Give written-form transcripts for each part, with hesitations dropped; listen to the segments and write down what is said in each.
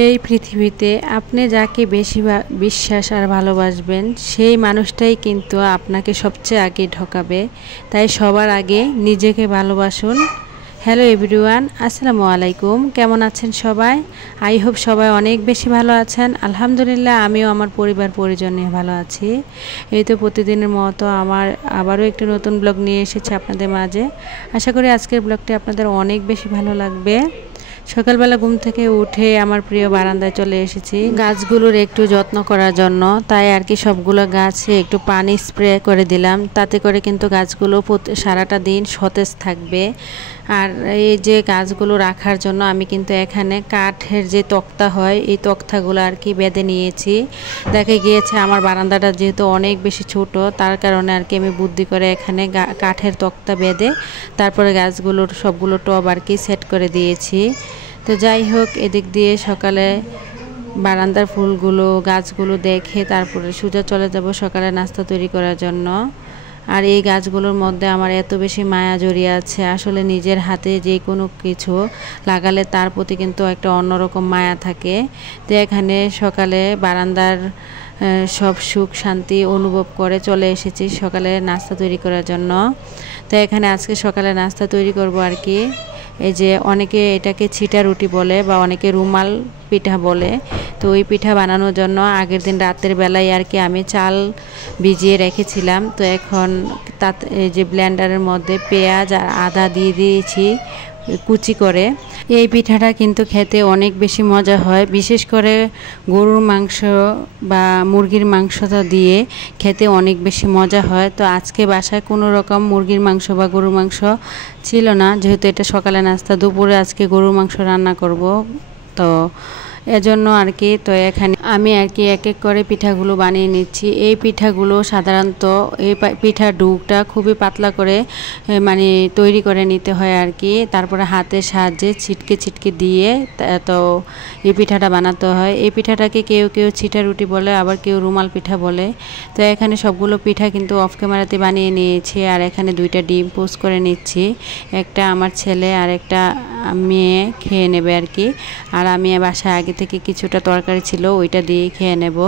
এই পৃথিবীতে আপনি যাকে বেশি বিশ্বাস আর ভালোবাসবেন সেই মানুষটাই কিন্তু আপনাকে সবচেয়ে আগে ঠকাবে। তাই সবার আগে নিজেকে ভালোবাসুন। হ্যালো এভরিওয়ান, আসসালামু আলাইকুম। কেমন আছেন সবাই? আই হোপ সবাই অনেক বেশি ভালো আছেন। আলহামদুলিল্লাহ, আমিও আমার পরিবার পরিজন নিয়ে ভালো আছি। এই তো প্রতিদিনের মতো আমার আবারও একটি নতুন ব্লগ নিয়ে এসেছি আপনাদের মাঝে। আশা করি আজকের ব্লগটি আপনাদের অনেক বেশি ভালো লাগবে। সকালবেলা ঘুম থেকে উঠে আমার প্রিয় বারান্দায় চলে এসেছি গাছগুলোর একটু যত্ন করার জন্য। তাই আর কি সবগুলো গাছে একটু পানি স্প্রে করে দিলাম, তাতে করে কিন্তু গাছগুলো সারাটা দিন সতেজ থাকবে। আর এই যে গাছগুলো রাখার জন্য আমি কিন্তু এখানে কাঠের যে তক্তা হয় এই তক্তাগুলো আর কি বেঁধে নিয়েছি। দেখা গিয়েছে আমার বারান্দাটা যেহেতু অনেক বেশি ছোট, তার কারণে আর কি আমি বুদ্ধি করে এখানে কাঠের তক্তা বেঁধে তারপরে গাছগুলোর সবগুলো টব আর কি সেট করে দিয়েছি। তো যাই হোক, এদিক দিয়ে সকালে বারান্দার ফুলগুলো গাছগুলো দেখে তারপরে সোজা চলে যাব সকালে নাস্তা তৈরি করার জন্য। আর এই গাছগুলোর মধ্যে আমার এত বেশি মায়া জড়িয়ে আছে। আসলে নিজের হাতে যে কোনো কিছু লাগালে তার প্রতি কিন্তু একটা অন্যরকম মায়া থাকে। তো এখানে সকালে বারান্দার সব সুখ শান্তি অনুভব করে চলে এসেছি সকালে নাস্তা তৈরি করার জন্য। তো এখানে আজকে সকালে নাস্তা তৈরি করব আর কি। এই যে অনেকে এটাকে ছিটা রুটি বলে বা অনেকে রুমাল পিঠা বলে। তো ওই পিঠা বানানোর জন্য আগের দিন রাতের বেলায় আর কি আমি চাল ভিজিয়ে রেখেছিলাম। তো এখন এই যে ব্লেন্ডারের মধ্যে পেঁয়াজ আর আদা দিয়ে দিয়েছি কুচি করে। এই পিঠাটা কিন্তু খেতে অনেক বেশি মজা হয়, বিশেষ করে গরুর মাংস বা মুরগির মাংসটা দিয়ে খেতে অনেক বেশি মজা হয়। তো আজকে বাসায় কোনো রকম মুরগির মাংস বা গরুর মাংস ছিল না, যেহেতু এটা সকালে নাস্তা। দুপুরে আজকে গরুর মাংস রান্না করব, তো এজন্য আর কি। তো এখানে আমি আর কি এক এক করে পিঠাগুলো বানিয়ে নিচ্ছি। এই পিঠাগুলো সাধারণত এই পিঠার ডুটা খুবই পাতলা করে মানে তৈরি করে নিতে হয় আর কি। তারপরে হাতের সাহায্যে ছিটকে ছিটকে দিয়ে তো এই পিঠাটা বানাতে হয়। এই পিঠাটাকে কেউ কেউ ছিটা রুটি বলে, আবার কেউ রুমাল পিঠা বলে। তো এখানে সবগুলো পিঠা কিন্তু অফ ক্যামেরাতে বানিয়ে নিয়েছি। আর এখানে দুইটা ডিম পোস্ট করে নিচ্ছি, একটা আমার ছেলে আর একটা মেয়ে খেয়ে নেবে আর কি। আর আমি বাসায় আগে থেকে কিছুটা তরকারি ছিল ওইটা দিয়ে খেয়ে নেব।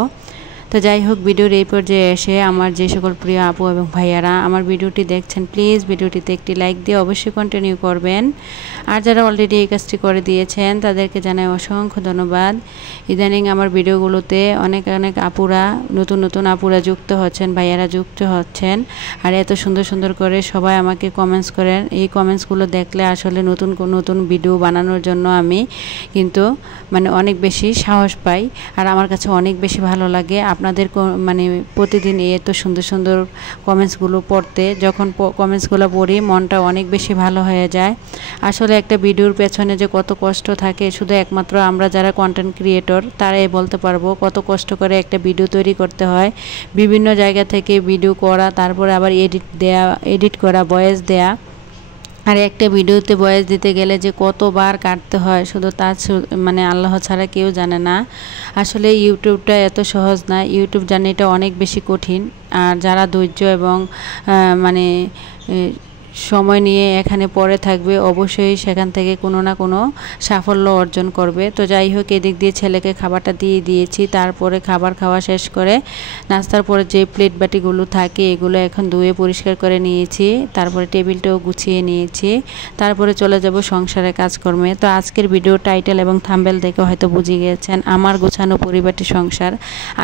তো যাই হোক, ভিডিওর এই পর্যায়ে এসে আমার যে সকল প্রিয় আপু এবং ভাইয়ারা আমার ভিডিওটি দেখছেন, প্লিজ ভিডিওটিতে একটি লাইক দিয়ে অবশ্যই কন্টিনিউ করবেন। আর যারা অলরেডি এই কাজটি করে দিয়েছেন তাদেরকে জানাই অসংখ্য ধন্যবাদ। ইদানিং আমার ভিডিওগুলোতে অনেক অনেক আপুরা, নতুন নতুন আপুরা যুক্ত হচ্ছেন, ভাইয়ারা যুক্ত হচ্ছেন। আর এত সুন্দর সুন্দর করে সবাই আমাকে কমেন্টস করেন। এই কমেন্টসগুলো দেখলে আসলে নতুন নতুন ভিডিও বানানোর জন্য আমি কিন্তু মানে অনেক বেশি সাহস পাই। আর আমার কাছে অনেক বেশি ভালো লাগে আপনাদের মানে প্রতিদিন এত সুন্দর সুন্দর কমেন্টসগুলো পড়তে। যখন কমেন্টসগুলো পড়ি মনটা অনেক বেশি ভালো হয়ে যায়। আসলে একটা ভিডিওর পেছনে যে কত কষ্ট থাকে শুধু একমাত্র আমরা যারা কন্টেন্ট ক্রিয়েটর তারাই বলতে পারবো। কত কষ্ট করে একটা ভিডিও তৈরি করতে হয়, বিভিন্ন জায়গা থেকে ভিডিও করা, তারপরে আবার এডিট করা, ভয়েস দেয়া। আর একটা ভিডিওতে ভয়েস দিতে গেলে যে কতবার কাটতে হয় শুধু তার মানে আল্লাহ ছাড়া কেউ জানে না। আসলে ইউটিউবটা এত সহজ না, ইউটিউব জার্নিটা অনেক বেশি কঠিন। আর যারা ধৈর্য এবং মানে সময় নিয়ে এখানে পড়ে থাকবে অবশ্যই সেখান থেকে কোনো না কোনো সাফল্য অর্জন করবে। তো যাই হোক, এদিক দিয়ে ছেলেকে খাবারটা দিয়ে দিয়েছি। তারপরে খাবার খাওয়া শেষ করে নাস্তার পরে যে প্লেট বাটিগুলো থাকে এগুলো এখন ধুয়ে পরিষ্কার করে নিয়েছি। তারপরে টেবিলটাও গুছিয়ে নিয়েছি। তারপরে চলে যাব সংসারের কাজকর্মে। তো আজকের ভিডিও টাইটেল এবং থাম্বনেল দেখে হয়তো বুঝে গিয়েছেন আমার গোছানো পরিবারটি সংসার।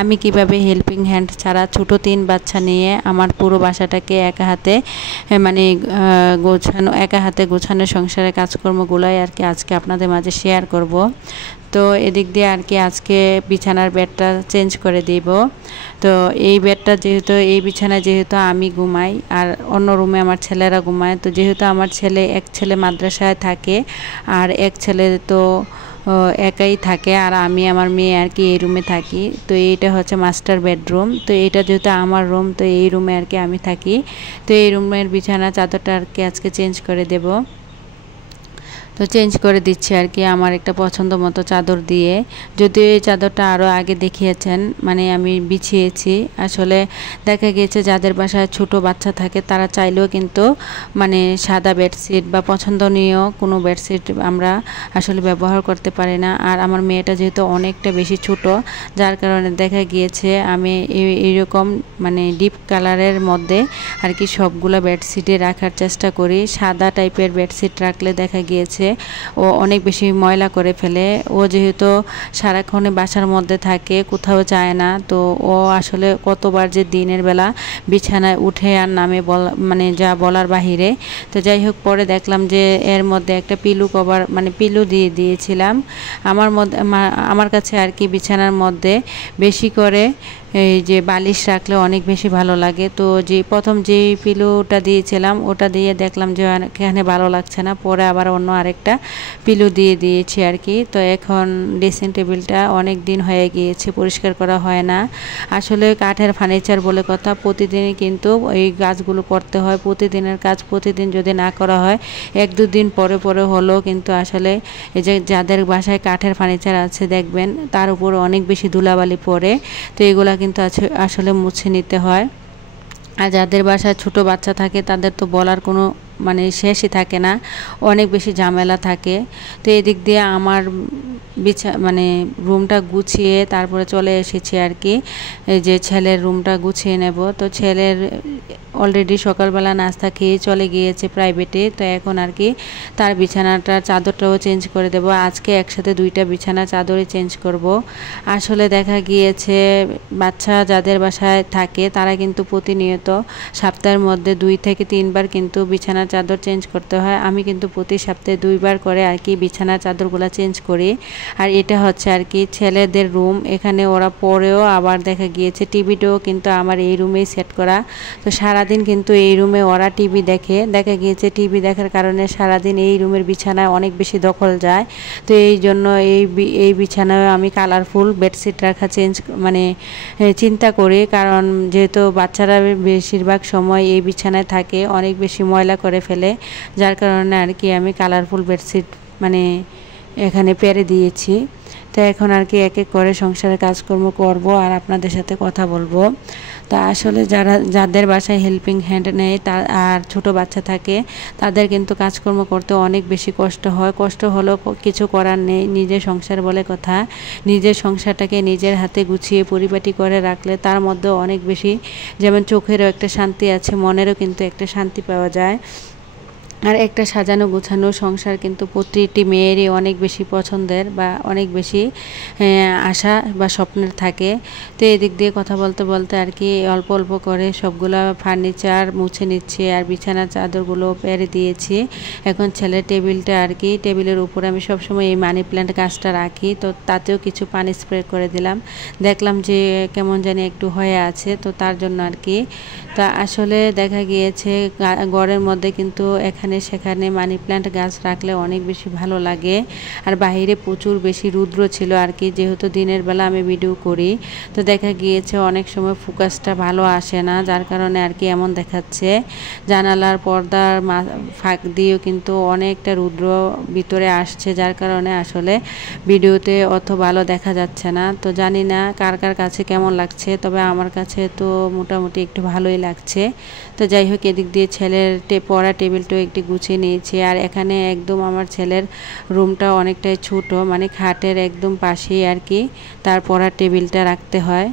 আমি কিভাবে হেল্পিং হ্যান্ড ছাড়া ছোট 3 বাচ্চা নিয়ে আমার পুরো বাসাটাকে একা হাতে মানে একা হাতে গোছানো সংসারের কাজকর্মগুলোই আর কি আজকে আপনাদের মাঝে শেয়ার করব। তো এদিক দিয়ে আর কি আজকে বিছানার বেডটা চেঞ্জ করে দিব। তো এই বেডটা যেহেতু এই বিছানায় যেহেতু আমি ঘুমাই আর অন্য রুমে আমার ছেলেরা ঘুমায়, তো যেহেতু আমার এক ছেলে মাদ্রাসায় থাকে আর এক ছেলে তো একাই থাকে আর আমি আমার মেয়ে আর কি এই রুমে থাকি। তো এইটা হচ্ছে মাস্টার বেডরুম। তো এইটা যেহেতু আমার রুম, তো এই রুমে আর কি আমি থাকি। তো এই রুমের বিছানা চাদরটা আর কি আজকে চেঞ্জ করে দেব। তো তো চেঞ্জ করে দিচ্ছি আর কি আমার একটা পছন্দ মতো চাদর দিয়ে। যদিও এই চাদরটা আরও আগে দেখিয়েছেন, মানে আমি বিছিয়েছি। আসলে দেখা গিয়েছে যাদের বাসায় ছোট বাচ্চা থাকে তারা চাইলেও কিন্তু মানে সাদা বেডশিট বা পছন্দনীয় কোনো বেডশিট আমরা আসলে ব্যবহার করতে পারি না। আর আমার মেয়েটা যেহেতু অনেকটা বেশি ছোট, যার কারণে দেখা গিয়েছে আমি এইরকম মানে ডিপ কালারের মধ্যে আর কি সবগুলো বেডশিটে রাখার চেষ্টা করি। সাদা টাইপের বেডশিট রাখলে দেখা গিয়েছে ও অনেক বেশি ময়লা করে ফেলে। ও যেহেতু সারাক্ষণে বাসার মধ্যে থাকে, কোথাও যায় না, তো ও আসলে কতবার যে দিনের বেলা বিছানায় উঠে আর নামে মানে যা বলার বাহিরে। তো যাই হোক, পরে দেখলাম যে এর মধ্যে একটা পিলু কভার মানে পিলু দিয়ে দিয়েছিলাম। আমার কাছে আর কি বিছানার মধ্যে বেশি করে এই যে বালিশ রাখলে অনেক বেশি ভালো লাগে। তো যে প্রথম যে পিলুটা দিয়েছিলাম ওটা দিয়ে দেখলাম যে এখানে ভালো লাগছে না, পরে আবার অন্য আরেকটা পিলু দিয়ে দিয়েছি আর কি। তো এখন ড্রেসিং টেবিলটা অনেক দিন হয়ে গিয়েছে, পরিষ্কার করা হয় না। আসলে কাঠের ফার্নিচার বলে কথা, প্রতিদিনই কিন্তু এই কাজগুলো করতে হয়। প্রতিদিনের কাজ প্রতিদিন যদি না করা হয়, এক দুদিন পরে পরে হলেও কিন্তু আসলে এই যে যাদের বাসায় কাঠের ফার্নিচার আছে দেখবেন তার উপর অনেক বেশি ধুলাবালি পড়ে। তো এগুলা কিন্তু আসলে মুছে নিতে হয়। আর যাদের বাসায় ছোট বাচ্চা থাকে তাদের তো বলার কোনো মানে শেষই থাকে না, অনেক বেশি ঝামেলা থাকে। তো এদিক দিয়ে আমার মানে রুমটা গুছিয়ে তারপরে চলে এসেছি আর কি, এই যে ছেলের রুমটা গুছিয়ে নেব। তো ছেলের অলরেডি সকালবেলা নাস্তা খেয়ে চলে গিয়েছে প্রাইভেটে। তো এখন আর কি তার বিছানাটা চাদরটাও চেঞ্জ করে দেব। আজকে একসাথে দুইটা বিছানা চাদরই চেঞ্জ করব। আসলে দেখা গিয়েছে বাচ্চা যাদের বাসায় থাকে তারা কিন্তু প্রতিনিয়ত সপ্তাহের মধ্যে 2 থেকে 3 বার কিন্তু বিছানার চাদর চেঞ্জ করতে হয়। আমি কিন্তু প্রতি সপ্তাহে 2 বার করে আর কি বিছানার চাদরগুলো চেঞ্জ করি। আর এটা হচ্ছে আর কি ছেলেদের রুম, এখানে ওরা পরেও আবার দেখা গিয়েছে টিভিটাও কিন্তু আমার এই রুমেই সেট করা। তো সারাদিন কিন্তু এই রুমে ওরা টিভি দেখে। দেখা গিয়েছে টিভি দেখার কারণে সারাদিন এই রুমের বিছানায় অনেক বেশি দখল যায়। তো এই জন্য এই বিছানায় আমি কালারফুল বেডশিট রাখা মানে চিন্তা করি, কারণ যেহেতু বাচ্চারা বেশিরভাগ সময় এই বিছানায় থাকে, অনেক বেশি ময়লা করে ফেলে, যার কারণে আর কি আমি কালারফুল বেডশিট মানে এখানে পেরে দিয়েছি। তো এখন আর কি এক এক করে সংসারের কাজকর্ম করব আর আপনাদের সাথে কথা বলবো। তা আসলে যাদের বাসায় হেল্পিং হ্যান্ড নেই আর ছোট বাচ্চা থাকে তাদের কিন্তু কাজকর্ম করতে অনেক বেশি কষ্ট হয়। কষ্ট হলেও কিছু করার নেই, নিজের সংসার বলে কথা। নিজের সংসারটাকে নিজের হাতে গুছিয়ে পরিপাটি করে রাখলে তার মধ্যে অনেক বেশি, যেমন চোখেরও একটা শান্তি আছে, মনেরও কিন্তু একটা শান্তি পাওয়া যায়। আর একটা সাজানো গোছানো সংসার কিন্তু প্রতিটি মেয়েরই অনেক বেশি পছন্দের বা অনেক বেশি আশা বা স্বপ্নের থাকে। তো এদিক দিয়ে কথা বলতে বলতে আর কি অল্প অল্প করে সবগুলো ফার্নিচার মুছে নিচ্ছি আর বিছানার চাদরগুলো পেরে দিয়েছি। এখন ছেলের টেবিলটা আর কি, টেবিলের উপরে আমি সবসময় এই মানি প্ল্যান্ট গাছটা রাখি, তো তাতেও কিছু পানি স্প্রে করে দিলাম। দেখলাম যে কেমন জানি একটু হয়ে আছে, তো তার জন্য আর কি। তা আসলে দেখা গিয়েছে ঘরের মধ্যে কিন্তু এখানে সেখানে মানি প্ল্যান্ট গাছ রাখলে অনেক বেশি ভালো লাগে। আর বাইরে প্রচুর বেশি রৌদ্র ছিল আর কি, যেহেতু দিনের বেলা আমি ভিডিও করি, তো দেখা গিয়েছে অনেক সময় ফোকাসটা ভালো আসে না, যার কারণে আর কি এমন দেখাচ্ছে। জানালার পর্দার ফাঁক দিয়েও কিন্তু অনেকটা রৌদ্র ভিতরে আসছে, যার কারণে আসলে ভিডিওতে অত ভালো দেখা যাচ্ছে না। তো জানি না কার কার কাছে কেমন লাগছে, তবে আমার কাছে তো মোটামুটি একটু ভালোই লাগছে। তো যাই হোক, এদিক দিয়ে ছেলের পড়া টেবিলটাও একটু গুছিয়ে নিয়েছি। আর এখানে একদম আমার ছেলের রুমটা অনেকটাই ছোট, মানে খাটের একদম পাশেই আর কি তার পড়ার টেবিলটা রাখতে হয়।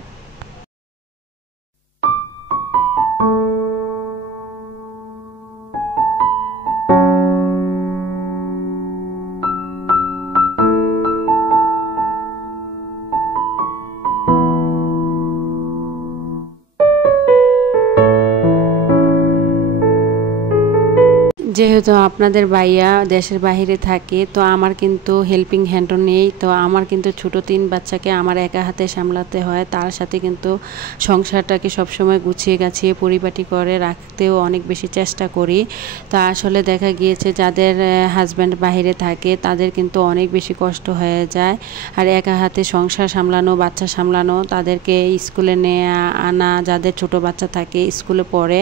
যেহেতু আপনাদের ভাইয়া দেশের বাইরে থাকে, তো আমার কিন্তু হেল্পিং হ্যান্ডও নেই। তো আমার কিন্তু ছোট 3 বাচ্চাকে আমার একা হাতে সামলাতে হয়, তার সাথে কিন্তু সংসারটাকে সবসময় গুছিয়ে গাছিয়ে পরিপাটি করে রাখতেও অনেক বেশি চেষ্টা করি। তা আসলে দেখা গিয়েছে যাদের হাজব্যান্ড বাইরে থাকে তাদের কিন্তু অনেক বেশি কষ্ট হয়ে যায়। আর একা হাতে সংসার সামলানো, বাচ্চা সামলানো, তাদেরকে স্কুলে নেওয়া আনা, যাদের ছোট বাচ্চা থাকে স্কুলে পড়ে,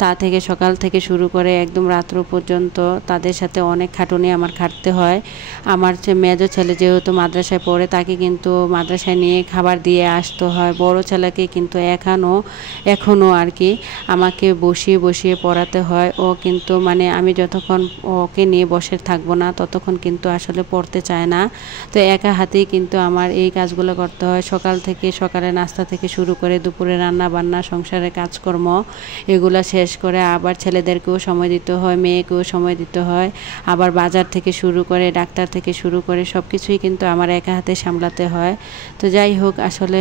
তা থেকে সকাল থেকে শুরু করে একদম রাত্র পর্যন্ত তাদের সাথে অনেক খাটুনি আমার খাটতে হয়। আমার মেজো ছেলে যেহেতু মাদ্রাসায় পড়ে, তাকে কিন্তু মাদ্রাসায় নিয়ে খাবার দিয়ে আসতে হয়। বড় ছেলেকে কিন্তু এখনও আর কি আমাকে বসিয়ে বসিয়ে পড়াতে হয়। ও কিন্তু মানে আমি যতক্ষণ ওকে নিয়ে বসে থাকবো না ততক্ষণ কিন্তু আসলে পড়তে চায় না। তো একা হাতেই কিন্তু আমার এই কাজগুলো করতে হয়। সকালে নাস্তা থেকে শুরু করে দুপুরে রান্না বান্না, সংসারের কাজকর্ম, এগুলো শেষ করে আবার ছেলেদেরকেও সময় দিতে হয়, মেয়েকেও সময় দিতে হয়। আবার বাজার থেকে শুরু করে ডাক্তার থেকে শুরু করে সব কিছুই কিন্তু আমার একা হাতে সামলাতে হয়। তো যাই হোক, আসলে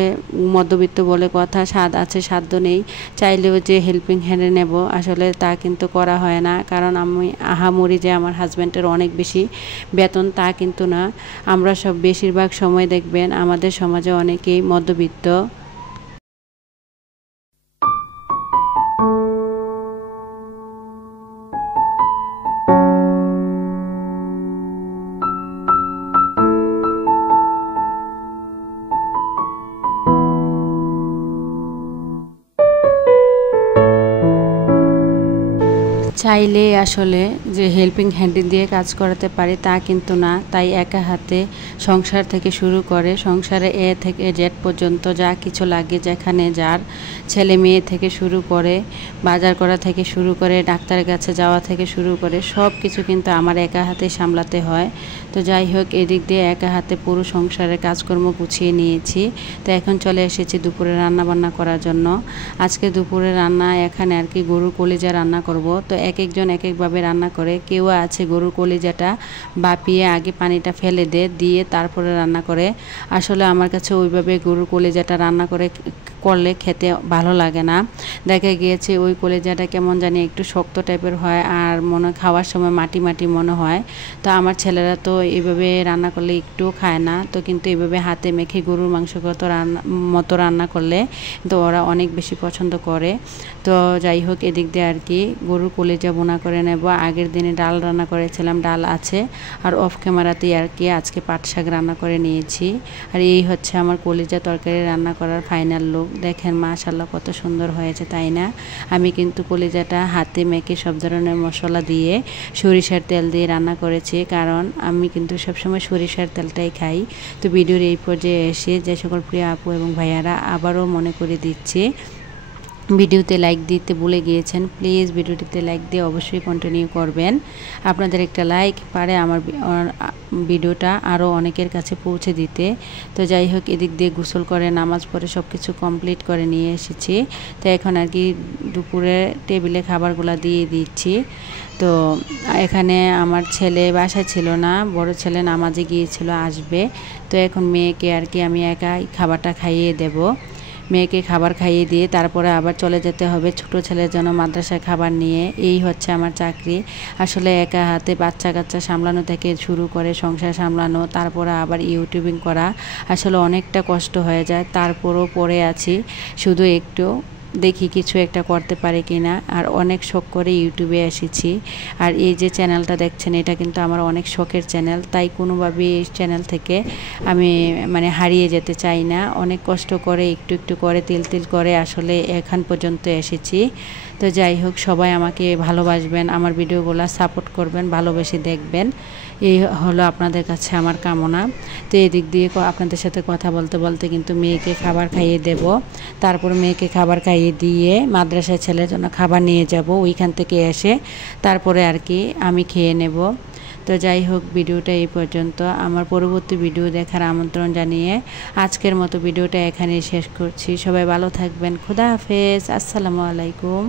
মধ্যবিত্ত বলে কথা, স্বাদ আছে সাধ্য নেই। চাইলেও যে হেল্পিং হ্যান্ডে নেব আসলে তা কিন্তু করা হয় না, কারণ আমি আহামরি যে আমার হাজব্যান্ডের অনেক বেশি বেতন তা কিন্তু না। আমরা সব বেশিরভাগ সময় দেখবেন আমাদের সমাজে অনেকেই মধ্যবিত্ত। চাইলে আসলে যে হেল্পিং হ্যান্ড দিয়ে কাজ করাতে পারি তা কিন্তু না। তাই একা হাতে সংসার থেকে শুরু করে সংসারে এ থেকে জেড পর্যন্ত যা কিছু লাগে, যেখানে যার ছেলে মেয়ে থেকে শুরু করে বাজার করা থেকে শুরু করে ডাক্তারের কাছে যাওয়া থেকে শুরু করে সব কিছু কিন্তু আমার একা হাতে সামলাতে হয়। তো যাই হোক, এদিক দিয়ে একা হাতে পুরো সংসারের কাজকর্ম গুছিয়ে নিয়েছি। তো এখন চলে এসেছি দুপুরে রান্না বান্না করার জন্য। আজকে দুপুরে রান্না এখানে আর কি গরুর কলিজা রান্না করব। তো এক একজন এক একভাবে রান্না করে। কেউ আছে গরুর কলিজাটা বাপিয়ে আগে পানিটা ফেলে দিয়ে তারপরে রান্না করে। আসলে আমার কাছে ওইভাবে গরুর কলিজাটা রান্না করলে খেতে ভালো লাগে না। দেখা গিয়েছে ওই কলিজাটা কেমন জানি একটু শক্ত টাইপের হয়, আর খাওয়ার সময় মাটি মাটি মনে হয়। তো আমার ছেলেরা তো এইভাবে রান্না করলে একটুও খায় না। তো কিন্তু এইভাবে হাতে মেখে গরুর মাংস মতো রান্না করলে তো ওরা অনেক বেশি পছন্দ করে। তো যাই হোক, এদিক দিয়ে আর কি গরুর কলিজা বোনা করে নেব। আগের দিনে ডাল রান্না করেছিলাম, ডাল আছে। আর অফ ক্যামেরাতেই আর কি আজকে পাট শাক রান্না করে নিয়েছি। আর এই হচ্ছে আমার কলিজা তরকারি রান্না করার ফাইনাল লুক। দেখেন মাশাআল্লাহ কত সুন্দর হয়েছে, তাই না? আমি কিন্তু কলিজাটা হাতে মেখে সব ধরনের মশলা দিয়ে সরিষার তেল দিয়ে রান্না করেছি, কারণ আমি কিন্তু সবসময় সরিষার তেলটাই খাই। তো ভিডিওর এই পর্যায়ে এসে যে সকল প্রিয় আপু এবং ভাইয়ারা আবারও মনে করে দিচ্ছি, ভিডিওতে লাইক দিতে ভুলে গিয়েছেন, প্লিজ ভিডিওটিতে লাইক দিয়ে অবশ্যই কন্টিনিউ করবেন। আপনাদের একটা লাইক পারে আমার ভিডিওটা আরও অনেকের কাছে পৌঁছে দিতে। তো যাই হোক, এদিক দিয়ে গোসল করে নামাজ পড়ে সব কিছু কমপ্লিট করে নিয়ে এসেছি। তো এখন আর কি দুপুরে টেবিলে খাবারগুলো দিয়ে দিচ্ছি। তো এখানে আমার ছেলে বাসায় ছিল না, বড় ছেলে নামাজে গিয়েছিল, আসবে। তো এখন মেয়েকে আর কি আমি একাই খাবারটা খাইয়ে দেব। মেয়েকে খাবার খাইয়ে দিয়ে তারপরে আবার চলে যেতে হবে ছোট ছেলের জন্য মাদ্রাসায় খাবার নিয়ে। এই হচ্ছে আমার চাকরি। আসলে একা হাতে বাচ্চা কাচ্চা সামলানো থেকে শুরু করে সংসার সামলানো, তারপরে আবার ইউটিউবিং করা আসলে অনেকটা কষ্ট হয়ে যায়। তারপরও পড়ে আছি, শুধু একটু দেখি কিছু একটা করতে পারে কিনা। আর অনেক শখ করে ইউটিউবে এসেছি। আর এই যে চ্যানেলটা দেখছেন, এটা কিন্তু আমার অনেক শখের চ্যানেল। তাই কোনোভাবেই এই চ্যানেল থেকে আমি হারিয়ে যেতে চাই না। অনেক কষ্ট করে একটু একটু করে তিল করে আসলে এখান পর্যন্ত এসেছি। তো যাই হোক, সবাই আমাকে ভালোবাসবেন, আমার ভিডিওগুলো সাপোর্ট করবেন, ভালোবেসে দেখবেন, এই হলো আপনাদের কাছে আমার কামনা। তো এদিক দিয়ে আপনাদের সাথে কথা বলতে বলতে কিন্তু মেয়েকে খাবার খাইয়ে দেব। তারপর মেয়েকে খাবার খাইয়ে দিয়ে মাদ্রাসায় ছেলের জন্য খাবার নিয়ে যাব। ওইখান থেকে এসে তারপরে আর কি আমি খেয়ে নেব। তো যাই হোক, ভিডিওটা এই পর্যন্ত। আমার পরবর্তী ভিডিও দেখার আমন্ত্রণ জানিয়ে আজকের মতো ভিডিওটা এখানেই শেষ করছি। সবাই ভালো থাকবেন। খোদা হাফেজ। আসসালামু আলাইকুম।